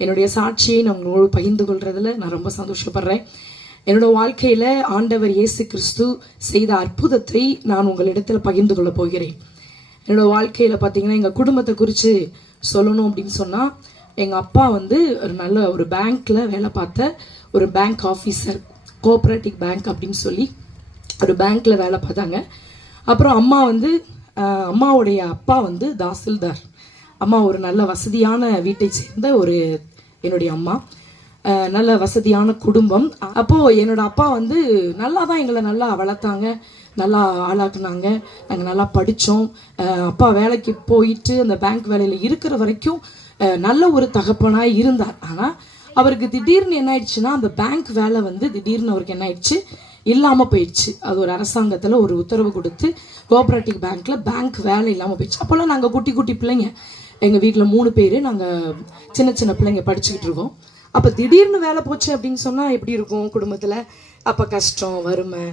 என்னுடைய சாட்சியை நான் உங்களோடு பகிர்ந்து கொள்றதுல நான் ரொம்ப சந்தோஷப்படுறேன். என்னோட வாழ்க்கையில் ஆண்டவர் இயேசு கிறிஸ்து செய்த அற்புதத்தை நான் உங்களிடத்தில் பகிர்ந்து கொள்ள போகிறேன். என்னோட வாழ்க்கையில் பார்த்தீங்கன்னா எங்கள் குடும்பத்தை குறித்து சொல்லணும் அப்படின்னு சொன்னால், எங்கள் அப்பா ஒரு நல்ல ஒரு பேங்க்கில் வேலை பார்த்த ஒரு பேங்க் ஆஃபீஸர், கோஆப்ரேட்டிவ் பேங்க் அப்படின்னு சொல்லி ஒரு பேங்க்கில் வேலை பார்த்தாங்க. அப்புறம் அம்மாவுடைய அப்பா தாசில்தார். அம்மா ஒரு நல்ல வசதியான வீட்டை சேர்ந்த என்னுடைய அம்மா, நல்ல வசதியான குடும்பம். அப்போது என்னோட அப்பா நல்லா தான் எங்களை நல்லா வளர்த்தாங்க, நல்லா ஆளாக்குனாங்க. நாங்கள் நல்லா படித்தோம். அப்பா வேலைக்கு போயிட்டு அந்த பேங்க் வேலையில் இருக்கிற வரைக்கும் நல்ல ஒரு தகப்பனாக இருந்தார். ஆனால் அவருக்கு திடீர்னு என்ன ஆயிடுச்சுன்னா, அந்த பேங்க் வேலை திடீர்னு அவருக்கு என்ன ஆயிடுச்சு, இல்லாமல் போயிடுச்சு. அது ஒரு அரசாங்கத்தில் ஒரு உத்தரவு கொடுத்து கோஆப்ரேட்டிவ் பேங்க்கில் பேங்க் வேலை இல்லாமல் போயிடுச்சு. அப்போல்லாம் நாங்கள் குட்டி குட்டி பிள்ளைங்க, எங்கள் வீட்டில் 3 பேர், நாங்கள் சின்ன சின்ன பிள்ளைங்க படிச்சுக்கிட்டு இருக்கோம். அப்போ திடீர்னு வேலை போச்சு அப்படின்னு சொன்னால் எப்படி இருக்கும் குடும்பத்தில்? அப்போ கஷ்டம், வறுமை.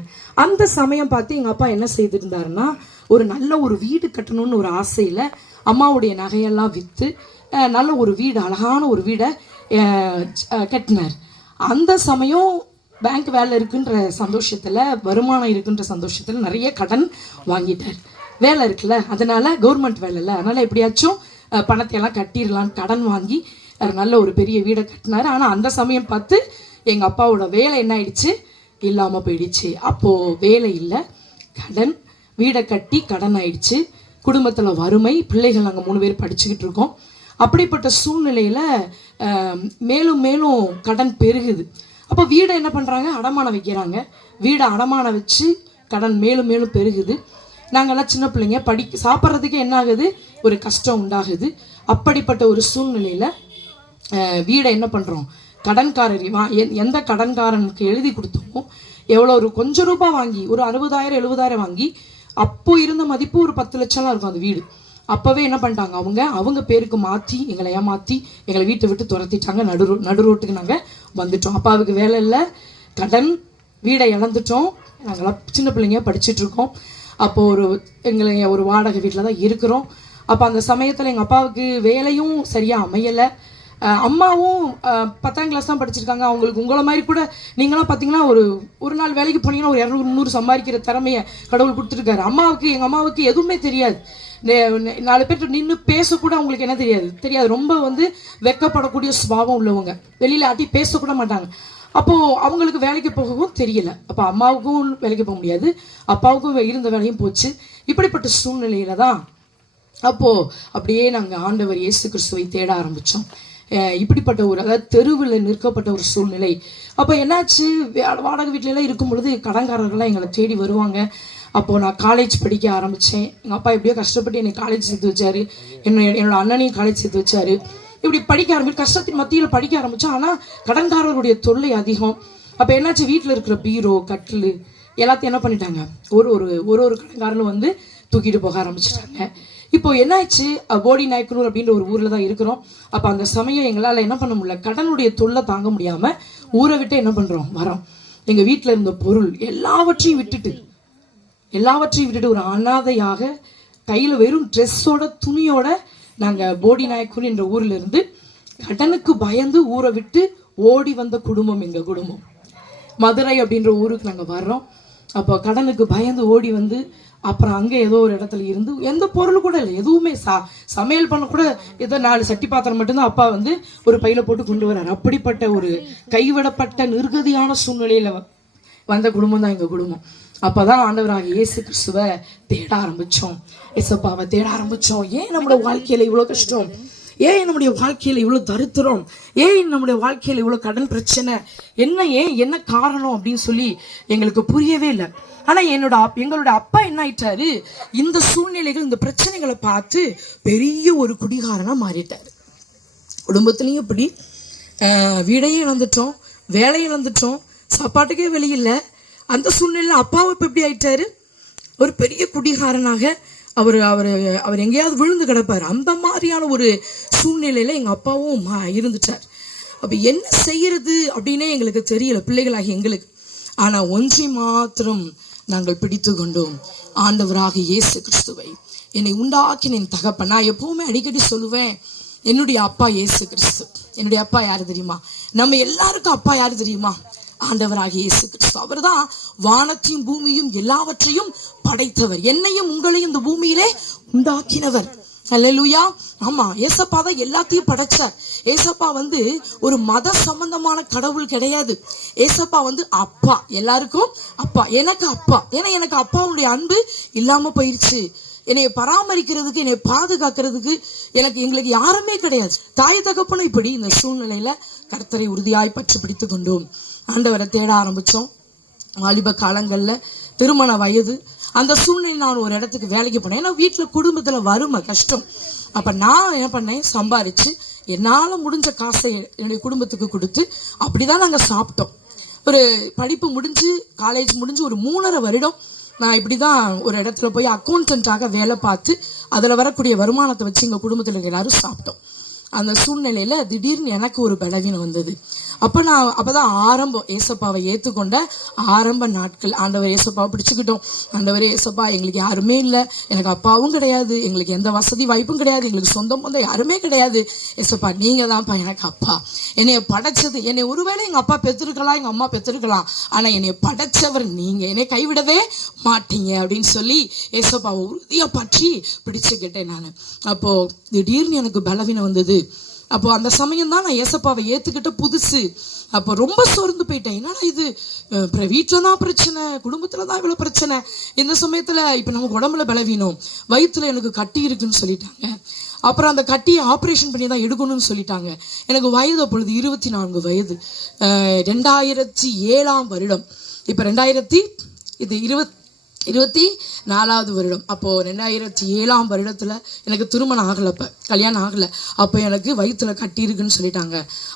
அந்த சமயம் பார்த்து எங்கள் அப்பா என்ன செய்திருந்தாருன்னா, ஒரு நல்ல ஒரு வீடு கட்டணும்னு ஒரு ஆசையில் அம்மாவுடைய நகையெல்லாம் விற்று நல்ல ஒரு வீடு, அழகான ஒரு வீடை கட்டினார். அந்த சமயம் பேங்க் வேலை இருக்குன்ற சந்தோஷத்தில், வருமானம் இருக்குன்ற சந்தோஷத்தில் நிறைய கடன் வாங்கிட்டார். வேலை இருக்குல்ல, அதனால கவர்மெண்ட் வேலை இல்லை, அதனால் எப்படியாச்சும் பணத்தையெல்லாம் கட்டிடலான்னு கடன் வாங்கி நல்ல ஒரு பெரிய வீடை கட்டினார். ஆனால் அந்த சமயம் பார்த்து எங்கள் அப்பாவோட வேலை என்ன ஆயிடுச்சு, இல்லாமல் போயிடுச்சு. அப்போது வேலை இல்லை, கடன், வீடை கட்டி கடன் ஆயிடுச்சு. குடும்பத்தில் வறுமை, பிள்ளைகள் நாங்கள் 3 பேர் படிச்சுக்கிட்டு இருக்கோம். அப்படிப்பட்ட சூழ்நிலையில் மேலும் மேலும் கடன் பெருகுது. அப்போ வீடை என்ன பண்ணுறாங்க, அடமானம் வைக்கிறாங்க. வீடை அடமானம் வச்சு கடன் மேலும் மேலும் பெருகுது. நாங்கள்லாம் சின்ன பிள்ளைங்க, சாப்பிட்றதுக்கே என்ன ஆகுது, ஒரு கஷ்டம் உண்டாகுது. அப்படிப்பட்ட ஒரு சூழ்நிலையில் வீடை என்ன பண்ணுறோம், கடன்காரர் எந்த கடன்காரனுக்கு எழுதி கொடுத்தோமோ, எவ்வளோ ஒரு கொஞ்சம் ரூபாய் வாங்கி, ஒரு 60,000 70,000 வாங்கி, அப்போ இருந்த மதிப்பு ஒரு 10 லட்சம்லாம் இருக்கும் அந்த வீடு. அப்போவே என்ன பண்ணிட்டாங்க, அவங்க பேருக்கு மாற்றி எங்களை ஏமாற்றி எங்களை வீட்டை விட்டு துரத்திட்டாங்க. நடு ரோட்டுக்கு நாங்கள் வந்துட்டோம். அப்பாவுக்கு வேலை இல்லை, கடன், வீடை இழந்துட்டோம். நாங்களாம் சின்ன பிள்ளைங்க படிச்சுட்ருக்கோம். அப்போது எங்களை ஒரு வாடகை வீட்டில் தான் இருக்கிறோம். அப்போ அந்த சமயத்தில் எங்கள் அப்பாவுக்கு வேலையும் சரியாக அமையலை. அம்மாவும் 10ஆம் கிளாஸ் தான் படிச்சிருக்காங்க. அவங்களுக்கு உங்களை மாதிரி கூட நீங்களாம் பார்த்தீங்கன்னா ஒரு நாள் வேலைக்கு போனீங்கன்னா ஒரு 200 300 சம்பாதிக்கிற திறமையை கடவுள் கொடுத்துருக்காரு. எங்கள் அம்மாவுக்கு எதுவுமே தெரியாது. 4 பேர்கிட்ட நின்று பேசக்கூட அவங்களுக்கு என்ன தெரியாது. ரொம்ப வெக்கப்படக்கூடிய சுபாவம் உள்ளவங்க, வெளியில் ஆட்டி பேசக்கூட மாட்டாங்க. அப்போது அவங்களுக்கு வேலைக்கு போகவும் தெரியல. அப்போ அம்மாவுக்கும் வேலைக்கு போக முடியாது, அப்பாவுக்கும் இருந்த வேலையும் போச்சு. இப்படிப்பட்ட சூழ்நிலையில தான் அப்போது அப்படியே நாங்கள் ஆண்டவர் இயேசு கிறிஸ்துவை தேட ஆரம்பித்தோம். இப்படிப்பட்ட அதாவது தெருவில் நிற்கப்பட்ட ஒரு சூழ்நிலை. அப்போ என்னாச்சு, வாடகை வீட்டிலலாம் இருக்கும் பொழுது கடன்காரர்கள்லாம் எங்களை தேடி வருவாங்க. அப்போது நான் காலேஜ் படிக்க ஆரம்பித்தேன். எங்கள் அப்பா எப்படியோ கஷ்டப்பட்டு என்னை காலேஜ் சேர்த்து வச்சார், என்னோட அண்ணனையும் காலேஜ் சேர்த்து வச்சார். இப்படி படிக்க கஷ்டத்தின் மத்தியில் படிக்க ஆரம்பித்தோம். ஆனால் கடன்காரர்களுடைய தொல்லை அதிகம். அப்போ என்னாச்சு, வீட்டில் இருக்கிற பீரோ, கட்டில் எல்லாத்தையும் என்ன பண்ணிட்டாங்க, ஒரு கடன்காரர்களும் தூக்கிட்டு போக ஆரம்பிச்சிட்டாங்க. இப்போ என்னாச்சு, போடி நாயக்கனூர் அப்படின்ற ஒரு ஊரில் தான் இருக்கிறோம். அப்போ அந்த சமயம் எங்களால் என்ன பண்ண முடியல, கடனுடைய தொல்லை தாங்க முடியாமல் ஊரை விட்டு என்ன பண்ணுறோம், வரோம். எங்கள் வீட்டில் இருந்த பொருள் எல்லாவற்றையும் விட்டுட்டு ஒரு அனாதையாக கையில் வெறும் ட்ரெஸ்ஸோட, துணியோட நாங்கள் போடி நாயக்கனூர் என்ற ஊரில் இருந்து கடனுக்கு பயந்து ஊரை விட்டு ஓடி வந்த குடும்பம் எங்கள் குடும்பம். மதுரை அப்படின்ற ஊருக்கு நாங்கள் வர்றோம். அப்போ கடனுக்கு பயந்து ஓடி வந்து அப்புறம் அங்கே ஏதோ ஒரு இடத்துல இருந்து எந்த பொருள் கூட இல்லை, எதுவுமே சமையல் பண்ண கூட ஏதோ 4 சட்டி பாத்திரம் மட்டும்தான் அப்பா ஒரு பையில போட்டு கொண்டு வர்றாரு. அப்படிப்பட்ட ஒரு கைவிடப்பட்ட நிர்கதியான சூழ்நிலையில வந்த குடும்பம் தான் எங்கள் குடும்பம். அப்போதான் ஆண்டவராக இயேசு கிறிஸ்துவை தேட ஆரம்பித்தோம், இயேசுப்பாவை தேட ஆரம்பித்தோம். ஏன் நம்முடைய வாழ்க்கையில் இவ்வளோ கஷ்டம், ஏன் நம்முடைய வாழ்க்கையில் இவ்வளோ தரித்திரம், ஏன் நம்முடைய வாழ்க்கையில் இவ்வளோ கடன் பிரச்சனை, என்ன காரணம் அப்படின்னு சொல்லி எங்களுக்கு புரியவே இல்லை. ஆனால் எங்களோட அப்பா என்ன ஆயிட்டாரு, இந்த சூழ்நிலைகள், இந்த பிரச்சனைகளை பார்த்து பெரிய ஒரு குடிகாரனாக மாறிட்டார். குடும்பத்துலேயும் இப்படி வீடையும் இழந்துட்டோம், வேலையும் இழந்துட்டோம், சாப்பாட்டுக்கே வெளியில்லை. அந்த சூழ்நிலையில் அப்பாவை இப்போ எப்படி ஆயிட்டாரு, ஒரு பெரிய குடிகாரனாக அவர் அவர் அவர் எங்கேயாவது விழுந்து கிடப்பார். அந்த மாதிரியான ஒரு சூழ்நிலையில் எங்கள் அப்பாவும் இருந்துட்டார். அப்போ என்ன செய்யறது அப்படின்னே எங்களுக்கு தெரியல, பிள்ளைகளாகி எங்களுக்கு. ஆனால் ஒன்றை மாத்திரம் நாங்கள் பிடித்து கொண்டோம், ஆண்டவராக இயேசு கிறிஸ்துவை, என்னை உண்டாக்கின என் தகப்பன். நான் எப்பவுமே அடிக்கடி சொல்லுவேன், என்னுடைய அப்பா இயேசு கிறிஸ்து. என்னுடைய அப்பா யாரு தெரியுமா? நம்ம எல்லாருக்கும் அப்பா யாரு தெரியுமா? ஆண்டவராகிய இயேசு கிறிஸ்து. அவர் தான் வானத்தையும் பூமியும் எல்லாவற்றையும் படைத்தவர். என்னையும் உங்களையும் இந்த பூமியிலே உண்டாக்கினவர். அல்லேலூயா. ஆமா, ஏசப்பா தான் எல்லாத்தையும் படைச்சார். ஏசப்பா ஒரு மத சம்பந்தமான கடவுள் கிடையாது. ஏசப்பா அப்பா, எல்லாருக்கும் அப்பா. எனக்கு அப்பா, ஏன்னா எனக்கு அப்பாவுடைய அன்பு இல்லாம போயிருச்சு. என்னை பராமரிக்கிறதுக்கு, என்னை பாதுகாக்கிறதுக்கு எங்களுக்கு யாருமே கிடையாது. தாய் தகப்பனும் இப்படி இந்த சூழ்நிலையில கர்த்தரை உறுதியாய் பற்றி பிடித்து கொண்டோம். ஆண்டவரை தேட ஆரம்பிச்சோம். வாலிப காலங்கள்ல திருமண வயது, அந்த சூழ்நிலை நான் ஒரு இடத்துக்கு வேலைக்கு போனேன். ஏன்னா வீட்டுல குடும்பத்துல வறுமை கஷ்டம். அப்ப நான் என்ன பண்ணேன், சம்பாரிச்சு என்னால முடிஞ்ச காசை என்னுடைய குடும்பத்துக்கு கொடுத்து அப்படிதான் நாங்க சாப்பிட்டோம். ஒரு படிப்பு முடிஞ்சு, காலேஜ் முடிஞ்சு ஒரு 3.5 வருடம் நான் இப்படிதான் ஒரு இடத்துல போய் அக்கௌண்டன்ட்டாக வேலை பார்த்து அதுல வரக்கூடிய வருமானத்தை வச்சு எங்க குடும்பத்துல எல்லாரும் சாப்பிட்டோம். அந்த சூழ்நிலையில திடீர்னு எனக்கு ஒரு பலவீனம் வந்தது. அப்பதான் ஆரம்பம் ஏசப்பாவை ஏத்துக்கொண்ட ஆரம்ப நாட்கள். ஆண்டவர் ஏசப்பாவை பிடிச்சுக்கிட்டோம். ஆண்டவரே ஏசப்பா, எங்களுக்கு யாருமே இல்லை, எனக்கு அப்பாவும் கிடையாது, எங்களுக்கு எந்த வசதி வாய்ப்பும் கிடையாது, எங்களுக்கு சொந்தம் யாருமே கிடையாது. ஏசப்பா, நீங்க தான்ப்பா எனக்கு அப்பா. என்னைய படைச்சது, என்னை ஒருவேளை எங்க அப்பா பெற்றிருக்கலாம், எங்க அம்மா பெற்றிருக்கலாம், ஆனா என்னைய படைச்சவர் நீங்க, என்னை கைவிடவே மாட்டீங்க அப்படின்னு சொல்லி ஏசப்பாவை உறுதியா பற்றி பிடிச்சுக்கிட்டேன் நான். அப்போ திடீர்னு எனக்கு பலவீனம் வந்தது. அப்போ அந்த சமயம் தான் நான் ஏசப்பாவை ஏத்துக்கிட்ட புதுசு. அப்போ ரொம்ப சோர்ந்து போயிட்டேன். என்னடா இது, வீட்டுலதான் பிரச்சனை, குடும்பத்துலதான் இவ்வளவு பிரச்சனை, இந்த சமயத்துல இப்ப நமக்கு உடம்புல பலவீனம், வயிற்றுல எனக்கு கட்டி இருக்குன்னு சொல்லிட்டாங்க. அப்புறம் அந்த கட்டியை ஆப்ரேஷன் பண்ணி தான் எடுக்கணும்னு சொல்லிட்டாங்க. எனக்கு வயது அப்பொழுது 24 வயது. 2007 வருடம். இப்ப 2024 வருடம். அப்போ 2007 வருடத்துல எனக்கு திருமணம் ஆகல, கல்யாணம் ஆகல. அப்போ எனக்கு வயிற்றுல கட்டி இருக்குன்னு சொல்லிட்டாங்க.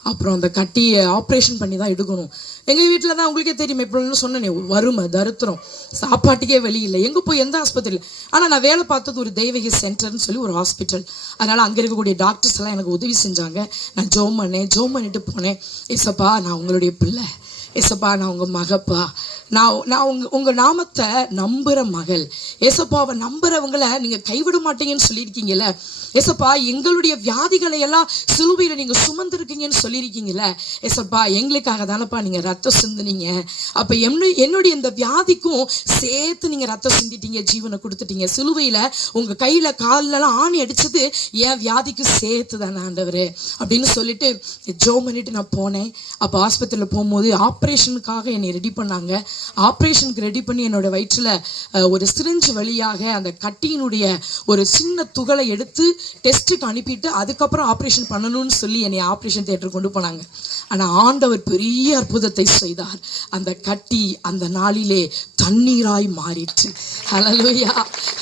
அப்புறம் அந்த கட்டியை ஆப்ரேஷன் பண்ணி தான் எடுக்கணும். எங்க வீட்டுல தான் உங்களுக்கே தெரியும், எப்படின்னு சொன்னேனே, வறுமை, தரித்திரம், சாப்பாட்டுக்கே வழி இல்லை, எங்க போய் எந்த ஆஸ்பத்திரி. ஆனா நான் வேலை பார்த்தது ஒரு தெய்வீக சென்டர்னு சொல்லி ஒரு ஹாஸ்பிட்டல். அதனால அங்க இருக்கக்கூடிய டாக்டர்ஸ் எல்லாம் எனக்கு உதவி செஞ்சாங்க. நான் ஜோம் பண்ணிட்டு போனேன். ஏசப்பா, நான் உங்களுடைய பிள்ளை, ஏசப்பா நான் உங்க மகப்பா, நான் உங்க நாமத்தை நம்புற மகள். ஏசப்பாவை நம்புறவங்களை நீங்க கைவிட மாட்டீங்கன்னு சொல்லியிருக்கீங்கல்ல. ஏசப்பா, எங்களுடைய வியாதிகளை எல்லாம் சிலுவையில நீங்க சுமந்திருக்கீங்கன்னு சொல்லியிருக்கீங்கல்ல. ஏசப்பா, எங்களுக்காக தானப்பா நீங்க ரத்தம் சிந்தினீங்க. அப்ப என்னுடைய இந்த வியாதிக்கும் சேர்த்து நீங்க ரத்தம் சிந்திட்டீங்க, ஜீவனை கொடுத்துட்டீங்க. சிலுவையில உங்க கையில காலில எல்லாம் ஆணி அடிச்சது என் வியாதிக்கு சேர்த்து தானே ஆண்டவரு அப்படின்னு சொல்லிட்டு ஜோம் பண்ணிட்டு நான் போனேன். அப்ப ஆஸ்பத்திரியில போகும்போது ஆப்ரேஷனுக்காக என்னை ரெடி பண்ணாங்க. ஆப்ரேஷனுக்கு ரெடி பண்ணி என்னோட வயிற்றுல ஒரு சிரிஞ்சு வழியாக அந்த கட்டியினுடைய ஒரு சின்ன துகளை எடுத்து டெஸ்ட்டுக்கு அனுப்பிட்டு அதுக்கப்புறம் ஆப்ரேஷன் பண்ணணும்னு சொல்லி என்னை ஆப்ரேஷன் தியேட்டர் கொண்டு போனாங்க. ஆனா ஆண்டவர் பெரிய அற்புதத்தை செய்தார். அந்த கட்டி அந்த நாளிலே தண்ணீராய் மாறிற்று. ஹல்லேலூயா,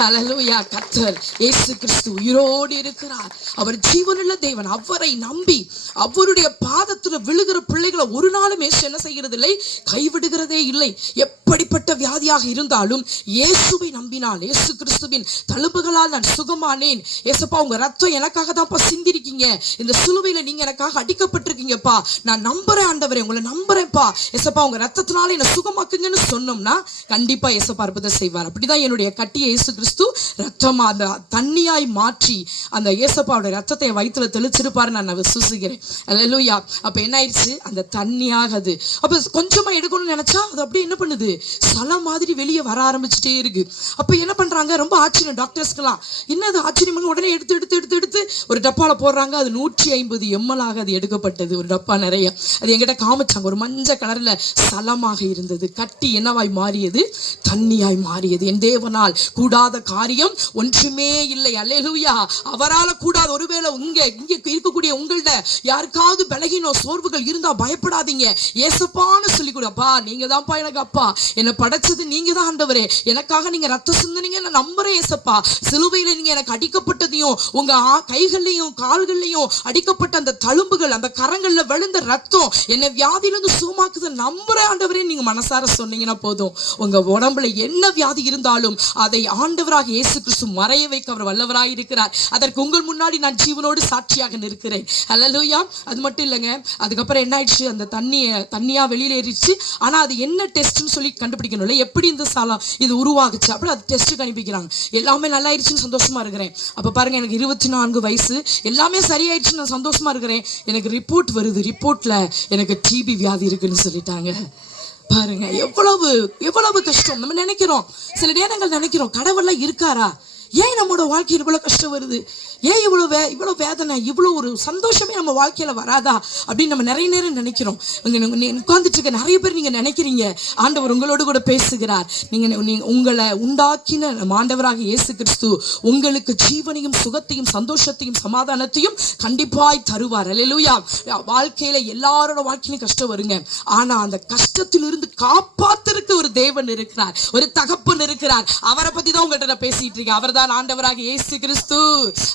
ஹல்லேலூயா. கர்த்தர் இயேசு கிறிஸ்து உயிரோடு இருக்கிறார். அவர் ஜீவனுள்ள தேவன். அவரை நம்பி அவருடைய பாதத்துல விழுகிற பிள்ளைகளை ஒரு நாளும் என்ன செய்கிறது இல்லை, கைவிடுகிறதே இல்லை. எப்படிப்பட்ட வியாதியாக இருந்தாலும் இயேசுவை நம்பினால், இயேசு கிறிஸ்துவின் தழும்புகளால் நான் சுகமானேன். ஏசப்பா, உங்க ரத்தம் எனக்காக தான்ப்பா சிந்திருக்கீங்க, இந்த சிலுவையில நீங்க எனக்காக அடிக்கப்பட்டிருக்கீங்கப்பா, நான் நம்புறேன் ஆண்டவரே, உங்களை நம்புறேன்ப்பா. ஏசப்பா, உங்க ரத்தத்தினால என்ன சுகமாக்குங்கன்னு சொன்னோம்னா கண்டிப்பா ஏசப்பா அற்புதம் செய்வார். அப்படிதான் என்னுடைய கட்டியை இயேசு கிறிஸ்து ரத்தமா அந்த தண்ணியாய் மாற்றி அந்த ஏசப்பாவோட ரத்தத்தை வயிற்றுல தெளிச்சிருப்பாரு நான் விசுவாசிக்கிறேன். அல்லேலூயா. அப்ப என்ன ஆயிடுச்சு, அந்த தண்ணியாக அது அப்ப கொஞ்சமா எடுக்கணும்னு நினைச்சா அது அப்படியே என்ன பண்ணுது, சலம் மாதிரி வெளியே வர ஆரம்பிச்சுட்டே இருக்கு. அப்ப என்ன பண்றாங்க, ரொம்ப ஆச்சரியம் டாக்டர்ஸ்க்கெல்லாம். என்னது ஆச்சரியம், உடனே எடுத்து ஒரு டப்பால போடுறாங்க. அது 150 ml அது எடுக்கப்பட்டது, ஒரு டப்பா நிறைய. அது என்கிட்ட காமிச்சாங்க. ஒரு மஞ்சள் கலர்ல சலமாக இருந்தது. கட்டி என்னவாய் மாறியது, தண்ணியாய் மாறியது. என் தேவனால் கூடாத காரியம் ஒன்றுமே இல்லை. அல்லேலூயா. அவரால கூடாத. ஒருவேளை இங்க இருக்கக்கூடிய உங்கள்ட யாருக்காவது பலகீனோ சோர்வுகள் இருந்தா பயப்படாதீங்க. ஏசப்பான்னு சொல்லி கூடப்பா, நீங்க தான்ப்பா எனக்கு அப்பா, என்னை படைச்சது நீங்க தான் ஆண்டவரே, எனக்காக நீங்க ரத்த சிந்தனீங்க, நான் நம்புறேன் ஏசப்பா. சிலுவையில நீங்க எனக்கு அடிக்கப்பட்டதையும் உங்க கைகள்லையும் கால்கள்லையும் அடிக்கப்பட்ட அந்த தழும்புகள், அந்த கரங்கள்ல விழுந்த ரத்தம் என்னை வியாதியிலிருந்து சுகமாக்குது நம்புறேன் ஆண்டவரே, நீங்க மனசார சொன்னீங்கன்னா போதும், உங்க உடம்புல உங்களுக்குள்ள என்ன வியாதி இருந்தாலும் அதை ஆண்டவராக இயேசு கிறிஸ்து மறைய வைக்க அவர் வல்லவராய் இருக்கிறார். அதற்கு உங்கள் முன்னாடி நான் ஜீவனோடு சாட்சியாக நிற்கிறேன். அல்லேலூயா. அது மட்டும் இல்லைங்க, அதுக்கப்புறம் என்ன ஆயிடுச்சு, அந்த தண்ணியா வெளியில ஏறிடுச்சு. ஆனா அது என்ன டெஸ்ட்னு சொல்லி கண்டுபிடிக்கணும்ல, எப்படி இந்த சாலம் இது உருவாகுச்சு, அப்படி அது டெஸ்ட்டுக்கு அனுப்பிக்கிறாங்க. எல்லாமே நல்லா ஆயிடுச்சுன்னு சந்தோஷமா இருக்கிறேன். அப்ப பாருங்க, எனக்கு 24 வயசு, எல்லாமே சரியாயிடுச்சு, நான் சந்தோஷமா இருக்கிறேன். எனக்கு ரிப்போர்ட் வருது, ரிப்போர்ட்ல எனக்கு டிபி வியாதி இருக்குன்னு சொல்லிட்டாங்க. பாருங்க எவ்வளவு எவ்வளவு கஷ்டம். நம்ம நினைக்கிறோம், சில நேரங்கள் நினைக்கிறோம், கடவுள்லாம் இருக்காரா, ஏன் நம்மளோட வாழ்க்கையில் இவ்வளவு கஷ்டம் வருது, ஏன் இவ்வளவு வேதனை, இவ்வளவு ஒரு சந்தோஷமே நம்ம வாழ்க்கையில வராதா அப்படின்னு நம்ம நிறைய நேரம் நினைக்கிறோம். உட்கார்ந்துட்டு இருக்க நிறைய பேர் நீங்க நினைக்கிறீங்க, ஆண்டவர் உங்களோடு கூட பேசுகிறார். நீங்க உங்களை உண்டாக்கின ஆண்டவராக இயேசு கிறிஸ்து உங்களுக்கு ஜீவனையும் சுகத்தையும் சந்தோஷத்தையும் சமாதானத்தையும் கண்டிப்பாய் தருவார். அல்லேலூயா. வாழ்க்கையில எல்லாரோட வாழ்க்கையிலும் கஷ்டம் வருங்க, ஆனா அந்த கஷ்டத்திலிருந்து காப்பாத்திருக்க ஒரு தேவன் இருக்கிறார், ஒரு தகப்பன் இருக்கிறார். அவரை பத்தி தான் உங்கள்கிட்ட நான் பேசிட்டு இருக்கேன். அவர் தான் ஆண்டவராக இயேசு கிறிஸ்து.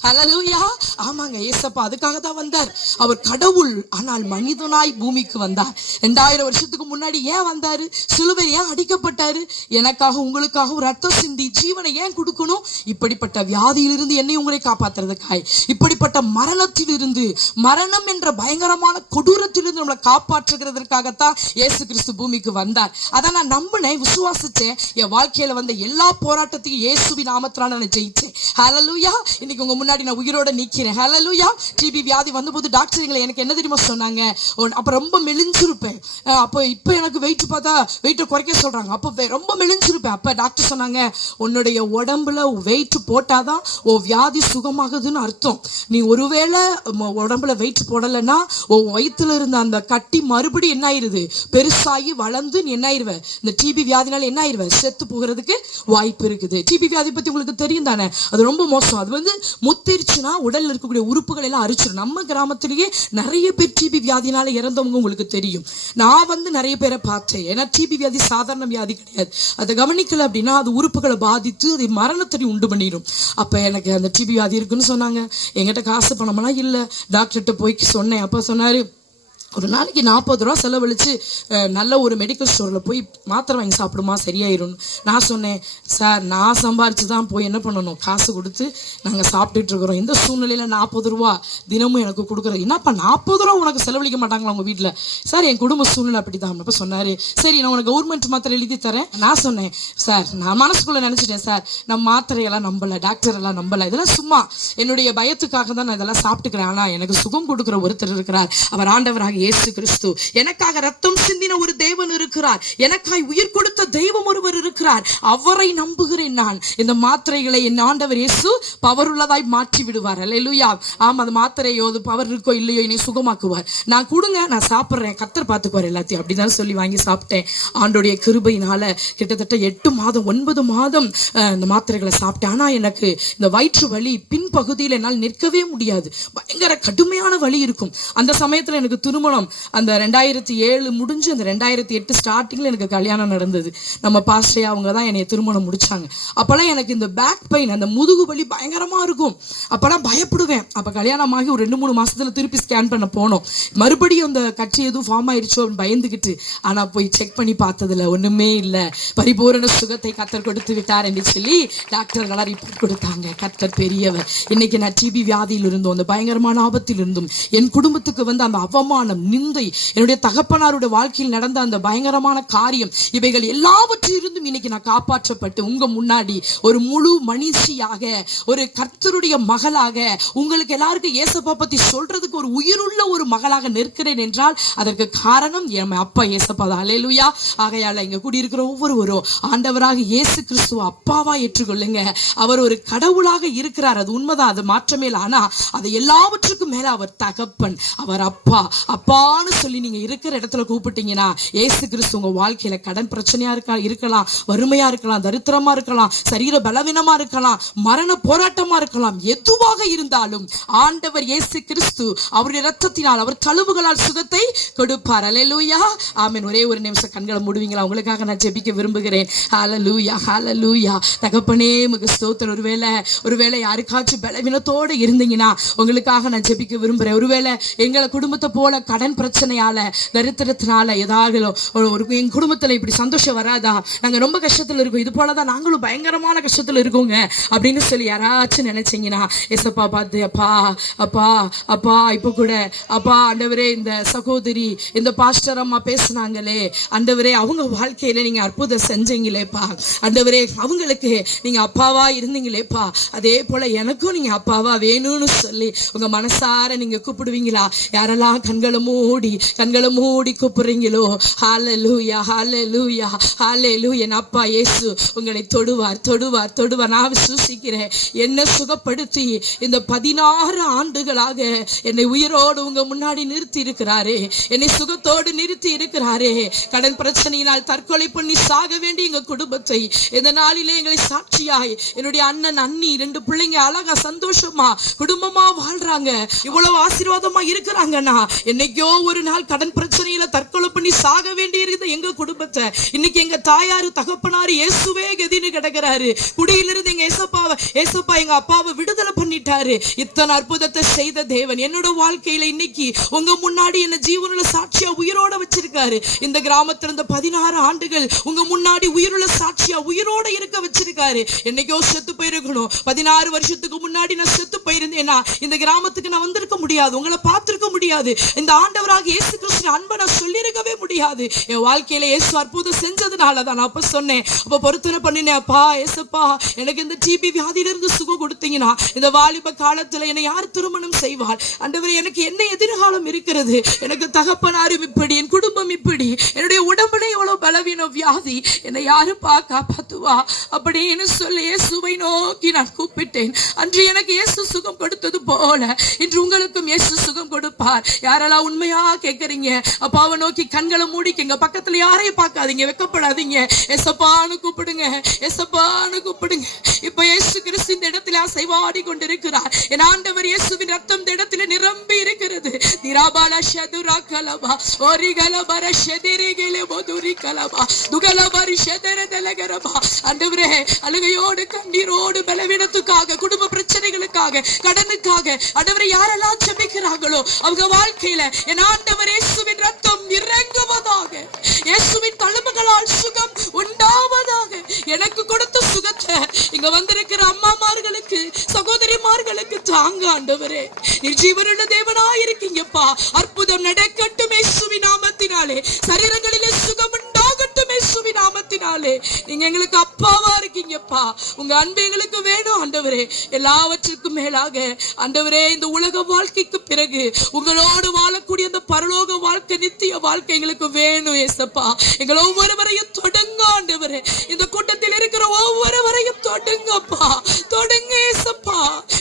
அல்லேலூயா. ஆமாங்க, இயேசப்பா அதுக்காக தான் வந்தார். அவர் கடவுள், ஆனால் மனிதனாய் பூமிக்கு வந்தார். 2000 வருஷத்துக்கு முன்னாடி ஏன் வந்தாரு, சிலுவை ஏன் அடிக்கப்பட்டாரு, எனக்காக உங்களுக்காக ரத்தம் சிந்தி ஜீவனை ஏன் கொடுக்கணும், இப்படிப்பட்ட வியாதியிலிருந்து என்னை உங்களை காப்பாத்துறதுக்காய், இப்படிப்பட்ட மரணத்திலிருந்து, மரணம் என்ற பயங்கரமான கொடூரத்திலிருந்து நம்மளை காப்பாற்றுகிறதற்காகத்தான் இயேசு கிறிஸ்து பூமிக்கு வந்தார். அதை நான் நம்பினேன், விசுவாசிச்சேன். என் வாழ்க்கையில வந்த எல்லா போராட்டத்தையும் இயேசுவின் நாமத்தினால நான் ஜெயிச்சேன். ஹல்லேலூயா. இன்னைக்கு உங்க முன்னாடி நான் உயிரோட நிக்கிறேன். ஹல்லேலூயா. டிபி வியாதி வந்தபோது டாக்டர் எனக்கு என்ன தெரியுமா சொன்னாங்க, அப்ப ரொம்ப மெலிஞ்சிருப்பேன். அப்போ இப்ப எனக்கு வெயிட் பார்த்தா வெயிட்டை குறைக்க சொல்றாங்க. அப்ப ரொம்ப மெலிஞ்சிருப்பேன். அப்ப டாக்டர் சொன்னாங்க, உன்னுடைய உடம்புல வெயிட் போட்டாதான் ஓ வியாதி சுகமாகுதுன்னு அர்த்தம். நீ ஒருவேளை உடம்புல வெயிட் போடலைன்னா உன் வயிற்றுல இருந்த அந்த கட்டி மறுபடியும் என்ன ஆயிருது, பெருசாகி வளர்ந்து நீ என்ன ஆயிருவ, இந்த டிபி வியாதினால என்ன ஆயிருவ, செத்து போகிறதுக்கு வாய்ப்பு இருக்குது. டிபி வியாதி பத்தி உங்களுக்கு தெரியும் தானே, அது ரொம்ப மோசம். அது முத்திருச்சுன்னா உடல்ல இருக்கக்கூடிய உறுப்புகள் எல்லாம் அரிச்சிடும். நம்ம கிராமத்திலேயே நிறைய பேர் டிபி வியாதினால இறந்தவங்க உங்களுக்கு தெரியும். நான் நிறைய பேரை பார்த்தேன். ஏன்னா டிபி வியாதி சாதாரண வியாதி கிடையாது. அதை கவனிக்கல அப்படின்னா அது உறுப்புகளை பாதித்து அது மரணத்தை உண்டு பண்ணிடும். அப்ப எனக்கு அந்த டிபி வியாதி இருக்குன்னு சொன்னாங்க. என்கிட்ட காசு பணமெல்லாம் இல்லை. டாக்டர்கிட்ட போய் சொன்னேன். அப்ப சொன்னாரு, ஒரு நாளைக்கு 40 ரூபா செலவழிச்சு நல்ல ஒரு மெடிக்கல் ஸ்டோரில் போய் மாத்திரை வாங்கி சாப்பிடுமா சரியாயிரும். நான் சொன்னேன், சார் நான் சம்பாரிச்சு தான் போய் என்ன பண்ணணும், காசு கொடுத்து நாங்கள் சாப்பிட்டுட்டு இருக்கிறோம். இந்த சூழ்நிலையில் 40 ரூபா தினமும் எனக்கு கொடுக்குறது, என்னப்பா 40 ரூபா உனக்கு செலவழிக்க மாட்டாங்களா உங்கள் வீட்டில்? சார் என் குடும்ப சூழ்நிலை அப்படி தான். அப்போ சொன்னார், சரி நான் உனக்கு கவர்மெண்ட் மாத்திரை எழுதி தரேன். நான் சொன்னேன், சார் நான் மனசுக்குள்ளே நினச்சிட்டேன், சார் நான் மாத்திரையெல்லாம் நம்பலை, டாக்டர் எல்லாம் நம்பலை, இதெல்லாம் சும்மா என்னுடைய பயத்துக்காக தான் நான் இதெல்லாம் சாப்பிட்டுக்கிறேன். ஆனால் எனக்கு சுகம் கொடுக்குற ஒருத்தர் இருக்கிறார், அவர் ஆண்டவராக இயேசு கிறிஸ்து. எனக்காக ரத்தம் சிந்தின ஒரு தேவன் இருக்கிறார், எனக்காய் உயிர் கொடுத்த தெய்வம் ஒருவர் இருக்கிறார், அவரை நம்புகிறேன். நான் இந்த மாத்திரைகளை என் ஆண்டவர் இயேசு பவர் உள்ளதாய் மாற்றி விடுவார். அல்லேலூயா. ஆமா, அது மாத்திரையோ அது பவர் இருக்கோ இல்லையோ என்னை சுகமாக்குவார். நான் கொடுங்க, நான் சாப்பிட்றேன், கர்த்தர் பார்த்துக்குவார் எல்லாத்தையும் அப்படிதான் சொல்லி வாங்கி சாப்பிட்டேன். ஆண்டோடைய கிருபையினால கிட்டத்தட்ட 8 மாதம் 9 மாதம் இந்த மாத்திரைகளை சாப்பிட்டேன். ஆனா எனக்கு இந்த வயிற்று வலி பின்பகுதியில் என்னால் நிற்கவே முடியாது, பயங்கர கடுமையான வலி இருக்கும். அந்த சமயத்துல எனக்கு திருமணம் அந்த 2007 முடிஞ்சு அந்த 2008 ஸ்டார்டிங்ல எனக்கு கல்யாணம் நடந்தது. நம்ம பாஸ்டே அவங்க தான் என்னை திருமணம் முடிச்சாங்க. அப்பெல்லாம் எனக்கு இந்த பேக் பெயின், அந்த முதுகு வலி பயங்கரமா இருக்கும். அப்பெல்லாம் பயப்படுவேன். அப்ப கல்யாணம் ஆகி ஒரு 2-3 மாசத்துல திருப்பி ஸ்கேன் பண்ண போனோம். மறுபடியும் அந்த கட்சி எதுவும் ஃபார்ம் ஆயிடுச்சோ பயந்துகிட்டு. ஆனா போய் செக் பண்ணி பார்த்ததுல ஒண்ணுமே இல்லை, பரிபூரண சுகத்தை கர்த்தர் கொடுத்து விட்டார் என்று சொல்லி டாக்டர்களா ரிப்போர்ட் கொடுத்தாங்க. கர்த்தர் பெரியவர். இன்னைக்கு நான் டிபி வியாதியில் இருந்தோம், அந்த பயங்கரமான ஆபத்தில் இருந்தும், என் குடும்பத்துக்கு வந்து அந்த அவமானம், நிந்தை, என்னுடைய தகப்பனாருடைய வாழ்க்கையில் நடந்த அந்த பயங்கரமான காரியம், இவைகள் எல்லாவற்றிலிருந்தும் இன்னைக்கு நான் காப்பாற்றப்பட்டு உங்க முன்னாடி ஒரு முழு மனுஷியாக, ஒரு கர்த்தருடைய மகளாக, உங்களுக்கு எல்லாருக்கும் இயேசப்பா பத்தி சொல்றதுக்கு ஒரு உயிருள்ள ஒரு மகளாக நிற்கிறேன் என்றால் அதற்கு காரணம் என் அப்பா இயேசப்பா தான். அல்லேலூயா. ஆகையால இங்க கூடி இருக்கிற ஒவ்வொருவரும் ஆண்டவராக இயேசு கிறிஸ்துவ அப்பாவா ஏற்றுக்கொள்ளுங்க. அவர் ஒரு கடவுளாக இருக்கிறார், அது உண்மைதான், அது மாற்றமே இல்லை. ஆனா அது எல்லாவற்றுக்கும் மேல அவர் தகப்பன், அவர் அப்பா. அப்பான்னு சொல்லி நீங்க இருக்கிற இடத்துல கூப்பிட்டீங்கன்னா இயேசு கிறிஸ்து உங்க வாழ்க்கையில கடன் பிரச்சனையா இருக்கலாம், வறுமையா இருக்கலாம், தரித்திரமா இருக்கலாம், சரீர பலவீனமா இருக்கலாம், மரண போராட்டமா இருக்கலாம், எதுவாக இருந்தாலும் ஆண்டவர் இயேசு கிறிஸ்து அவருடைய இரத்தத்தினால், அவர் தழுவுகளால் சுகத்தை கொடுப்பார். அல்லேலூயா. ஆமென். ஒரே ஒரு நிமிஷம் கண்களை மூடுவீங்களா? உங்களுக்காக நான் ஜெபிக்க விரும்புகிறேன். ஹல்லேலூயா, ஹல்லேலூயா. தகப்பனே உமக்கு ஸ்தோத்திரம். ஒருவேளை யாருக்காச்சும் பலவீனத்தோடு இருந்தீங்கன்னா உங்களுக்காக நான் ஜெபிக்க விரும்புறேன். ஒருவேளை எங்களை குடும்பத்தை போல கடன் பிரச்சனையால, தரித்திரத்தினால ஏதாவது ஒரு எங்க குடும்பத்துல இப்படி சந்தோஷம் வராதா, நாங்க ரொம்ப கஷ்டத்துல இருக்கோம், இது போலதான் நாங்களும் பயங்கரமான கஷ்டத்துல இருக்கோங்க அப்படின்னு சொல்லி யாராச்சும் நினைச்சீங்கன்னா ஏசப்பா பார்த்து, அப்பா அப்பா அப்பா இப்ப கூட அப்பா ஆண்டவரே இந்த சகோதரி இந்த பாஸ்டர் அம்மா பேசுனாங்களே ஆண்டவரே, அவங்க வாழ்க்கையில நீங்க அற்புதம் செஞ்சீங்களேப்பா ஆண்டவரே, அவங்களுக்கு நீங்க அப்பாவா இருந்தீங்களேப்பா, அதே போல எனக்கும் நீங்க அப்பாவா வேணும்னு சொல்லி உங்க மனசார நீங்க கூப்பிடுவீங்களா? யாரெல்லாம் கண்களை மூடி கூப்பிடுறீங்களோ, ஹல்லேலூயா ஹல்லேலூயா ஹல்லேலூயா, என் அப்பா இயேசு உங்களை தொடுவார். நான் விசுவாசிக்கிறேன். என்னை சுகப்படுத்தி இந்த 16 ஆண்டுகளாக என்னை உயிரோடு உங்க முன்னாடி நிறுத்தி இருக்கிறாரே, என்னை சுகத்தோடு நிறுத்தி இருக்கிறாரே. கடன் பிரச்சனையினால் தற்கொலை பண்ணி சாக வேண்டிய எங்க குடும்பத்தை இந்த நாளிலே எங்களை சாட்சியாய் என்னுடைய அண்ணன் அண்ணி 2 பிள்ளைங்க அழகா சந்தோஷமா குடும்பமா வாழ்றாங்க, இவ்வளவு ஆசீர்வாதமா இருக்கிறாங்கன்னா, என்னைக்கோ ஒரு நாள் கடன் பிரச்சனையில தற்கொலை பண்ணி சாக வேண்டி இருந்த எங்க குடும்பத்தை இன்னைக்கு எங்க தாயாரு தகப்பனாரு இயேசுவே கதின்னு கிடக்கிறாரு. குடியிலிருந்து எங்க ஏசப்பா எங்க அப்பாவை விடுதலை பண்ணிட்டாரு. இத்தனை அற்புதத்தை செய்த தேவன் என்னோட வாழ்க்கையில இன்னைக்கு உங்க முன்னாடி என்ன ஜீவனுள்ள சாட்சியா உயிரோட வச்சிருக்காரு. இந்த கிராமத்துல இருந்த 16 ஆண்டுகள் உங்க முன்னாடி உயிருள்ள சாட்சியா உயிரோட இருக்க வச்சிருக்காரு. என்னைக்கோ செத்து போயிருக்கணும். 16 வருஷத்துக்கு முன்னாடி நான் செத்து போயிருந்தேன்னா இந்த கிராமத்துக்கு நான் வந்திருக்க முடியாது, உங்களை பார்த்திருக்க முடியாது, இந்த ஆண்டவராக இயேசு கிறிஸ்து அன்பை நான் சொல்லியிருக்கவே முடியாது. என் வாழ்க்கையில இயேசு அற்புதம் செஞ்சதுனாலதான் நான் அப்ப சொன்னேன், அப்ப பொருத்தனை பண்ணினேன், அப்பா ஏசப்பா எனக்கு இந்த டிபி வியாதியிலிருந்து சுகம் கொடுத்தீங்கன்னா இந்த வாலிப காலத்துல என்னை யார் திருமணம் செய்வாள்? ஆண்டவரே, எனக்கு என்ன எதிர்காலம் இருக்கிறது? எனக்கு தகப்பனாரும் இப்படி, என் குடும்பம் இப்படி, என்னுடைய உடம்புல எவ்வளவு பலவீனம் வியாதி, என்னை யாருப்பா காப்பாத்துவா அப்படின்னு சொல்லி இயேசுவை நோக்கி நான் கூப்பிட்டேன். அன்று எனக்கு இயேசு சுகம் கொடுத்தது போல இன்று உங்களுக்கும் இயேசு சுகம் கொடுப்பார். யாரெல்லாம் உண்மையா கேட்கறீங்க? அப்பாவை நோக்கி கண்களை மூடிக்கங்க, பக்கத்துல யாரையும் பார்க்காதீங்க, வெக்கப்படாதீங்க, ஏசப்பான்னு கூப்பிடுங்க, ஏசப்பான்னு கூப்பிடுங்க. இப்ப இயேசு கிறிஸ்து இந்த இடத்துல அசைவாடி கொண்டிருக்கிறார். என் ஆண்டவர் இயேசுவின் ரத்தம் இந்த இடத்துல நிரம்பி இருக்கிறது. நிராபால ஷதுரா கலபா ஓரிகலபர ஷதிரிகிலே மதுரி கலபா துகலபரி ஷதரதலகரபா. ஆண்டவரே, அழுகையோடு கண்ணீரோடு பலவீனத்துக்காக, குடும்ப பிரச்சனைகளுக்காக, கடனுக்காக ஆண்டவரே யாரெல்லாம் ஜெபிக்கிறாங்களோ அவங்க வாழ்க்கையில என் ஆண்டவர் இயேசுவின் ரத்தம் இறங்குவதாக, இயேசுவின் தழும்புகளால் சுகம் உண்டாவதாக. எனக்கு கொடுத்த சுகத்தை இங்க வந்திருக்கிற அம்மாமார்களுக்கு, சகோதரிமார்களுக்கு தாங்க ஆண்டவரே. நீ ஜீவனுள்ள தேவனாய் இருக்கீங்கப்பா. அற்புதம் நடக்கட்டும் இயேசுவின் நாமத்தினாலே, சரீரங்களிலே சுகம் உண்டாகட்டும் இயேசுவின் நாமத்தினாலே. நீங்க எங்களுக்கு அப்பாவா இருக்கீங்கப்பா. உங்க அன்பு எங்களுக்கு வேணும் ஆண்டவரே. எல்லாவற்றுக்கும் மேலாக ஆண்டவரே, இந்த உலக வாழ்க்கைக்கு பிறகு உங்களோடு வாழக்கூடிய அந்த பரலோக வாழ்க்கை, நித்திய வாழ்க்கை எங்களுக்கு வேணும் ஏசப்பா. எங்கள் ஒவ்வொருவரையும் தொடங்க ஆண்டவரே. இந்த கூட்டத்தில் இருக்கிற ஒவ்வொருவரையும் தொடங்கப்பா, தொடங்க ஏசப்பா.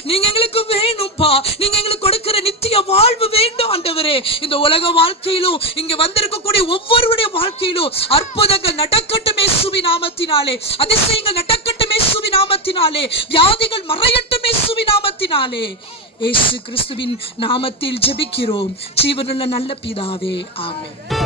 நீங்க எங்களுக்கு வேணும்பா. நீங்க எங்களுக்கு கொடுக்கிற நித்திய வாழ்வு வேண்டும் ஆண்டவரே. இந்த உலக வாழ்க்கையிலும் இங்க வந்திருக்கக்கூடிய ஒவ்வொருடைய வாழ்க்கையிலும் அற்புதங்கள் நடக்கட்டும் இயேசுவின் நாமத்தினாலே, அதிசயங்கள் நடக்கட்டும் இயேசுவின் நாமத்தினாலே, வியாதிகள் மறையட்டும் இயேசுவின் நாமத்தினாலே. இயேசு கிறிஸ்துவின் நாமத்தில் ஜெபிக்கிறோம் ஜீவனுள்ள நல்ல பிதாவே, ஆமென்.